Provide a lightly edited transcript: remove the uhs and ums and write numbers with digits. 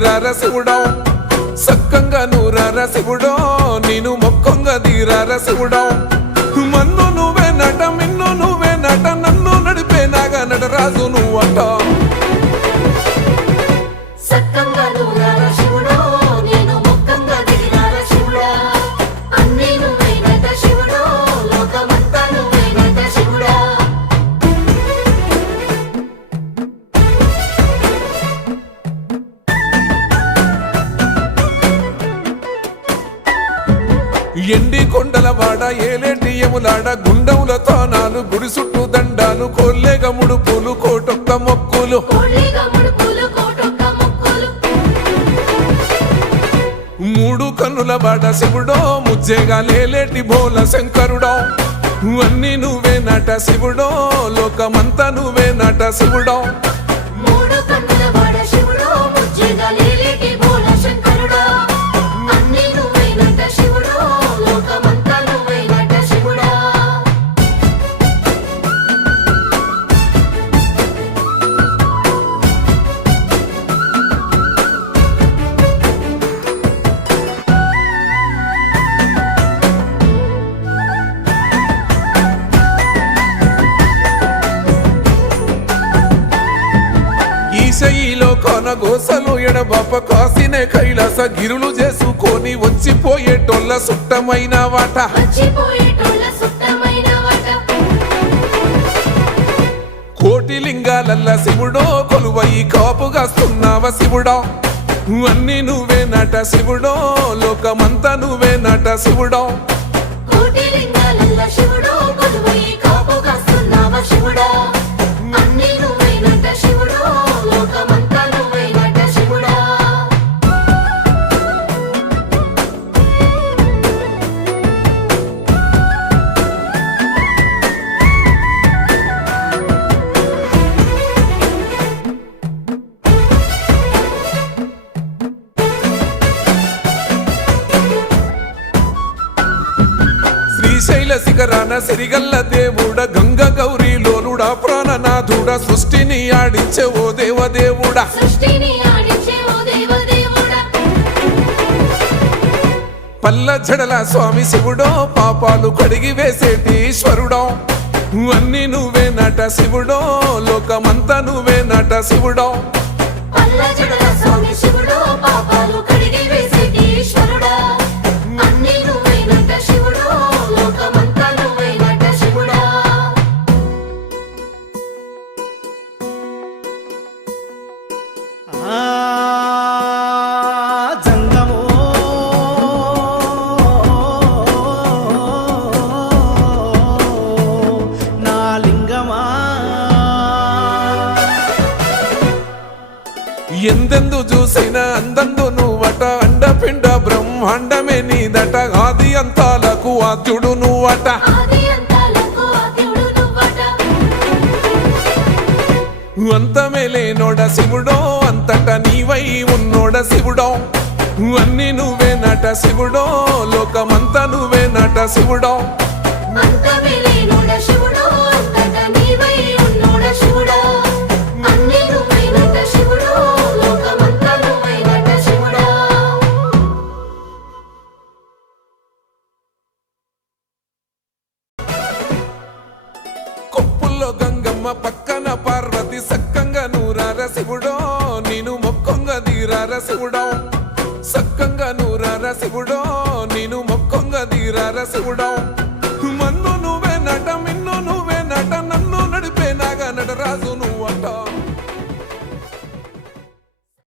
దీరార శివుడో సక్కంగా నూరార శివుడో నేను మొక్కంగా దీరార శివుడో మన్ను నువ్వే నట మిన్ను నువ్వే నట నన్ను నడిపే నాగా నటరాజు నువ్వట సక్కంగా నూరార శివుడో నేను మొక్కంగా దీరార శివుడా అన్నీ నువ్వే నట శివుడో లోకమంతా నువ్వే నట శివుడా ఎండి కొండల వాడ ఏలేటి యములాడ గుండములతో నాలు గుడి చుట్టూ దండాలు కోల్లేగ ముడుపులు కోటొక్క మొక్కులు మూడు కన్నుల బాడ శివుడో ముజ్జేగా లేలేటి బోల శంకరుడో అన్నీ నువ్వే నట శివుడో లోకమంతా నువ్వే నట శివుడో మూడు కన్నుల వాడ శివుడో ముజ్జేగా లేలేటి బోల శంకరుడో అన్నీ నువ్వే నట శివుడో లోకమంతా నువ్వే నట శివుడా ఈశయిలో కొన గోసలు ఎడబాప కాసినే కైలాస గిరులు చేసుకొని వచ్చిపోయేటోళ్ళ సుట్టమైన వాట కోటి లింగాలల్ల శివుడో కొలువయి కాపుగాస్తున్నావ శివుడో అన్నీ నువ్వే నట శివుడో లోకమంతా నువ్వే నట శివుడో కోటి లింగాలల్ల శివుడో కొలువయి కాపుగాస్తున్నావ శివుడా అన్నీ నువ్వే నట శివుడో లోకమంతా నువ్వే నట శివుడా శ్రీశైల శిఖరాన సిరిగల్ల దేవుడ గంగ గౌరీ లోలుడా ప్రాణనాథుడ సృష్టిని ఆడించే ఓ దేవదేవుడా సృష్టిని ఆడించే ఓ దేవదేవుడా పల్ల జడల స్వామి శివుడో పాపాలు కడిగి వేసేటి ఈశ్వరుడో అన్నీ నువ్వే నట శివుడో లోకమంతా నువ్వే నట శివుడో పల్ల జడల స్వామి శివుడో పాపాలు కడిగి వేసేటి ఈశ్వరుడా అన్నీ నువ్వే నట శివుడో లోకమంతా నువ్వే నట శివుడా జంగమో నా లింగమా ఎందెందు చూసైనా అందందు నువ్వట అండపిండ బ్రహ్మాండమే నీదట ఆది అంతాలకు ఆద్యుడు నువ్వట ఆది అంతాలకు ఆద్యుడు నువ్వట అంతమే లేనోడ శివుడో అంతట నీవై ఉన్నోడ శివుడో అన్నీ నువ్వే నట శివుడో లోకమంతా నువ్వే నట శివుడో అంతమే లేనోడ శివుడో అంతట నీవై ఉన్నోడ శివుడా అన్నీ నువ్వే నట శివుడో లోకమంతా నువ్వే నట శివుడా కొప్పుల్లో గంగమ్మ పక్కన పార్వతి సక్కంగా నూరార శివుడో నేను మొక్కంగా దీరార శివుడో సక్కంగా నూరార శివుడో నేను మొక్కంగా దీరార శివుడో